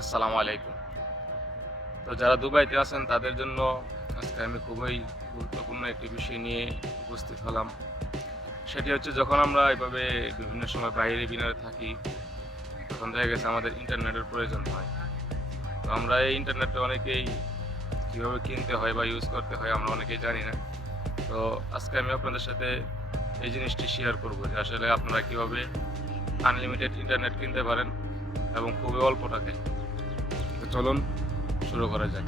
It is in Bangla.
আসসালামু আলাইকুম। তো যারা দুবাইতে আছেন তাদের জন্য আজকে আমি খুবই গুরুত্বপূর্ণ একটি বিষয় নিয়ে উপস্থিত হলাম। সেটি হচ্ছে যখন আমরা এভাবে বিভিন্ন সময় বাইরে বিনারে থাকি, তখন দেখা গেছে আমাদের ইন্টারনেটের প্রয়োজন হয়। তো আমরা এই ইন্টারনেটটা অনেকেই কীভাবে কিনতে হয় বা ইউজ করতে হয় আমরা অনেকেই জানি না। তো আজকে আমি আপনাদের সাথে এই জিনিসটি শেয়ার করব যে আসলে আপনারা কীভাবে আনলিমিটেড ইন্টারনেট কিনতে পারেন এবং খুবই অল্প টাকায়। তো চলুন শুরু করা যাক।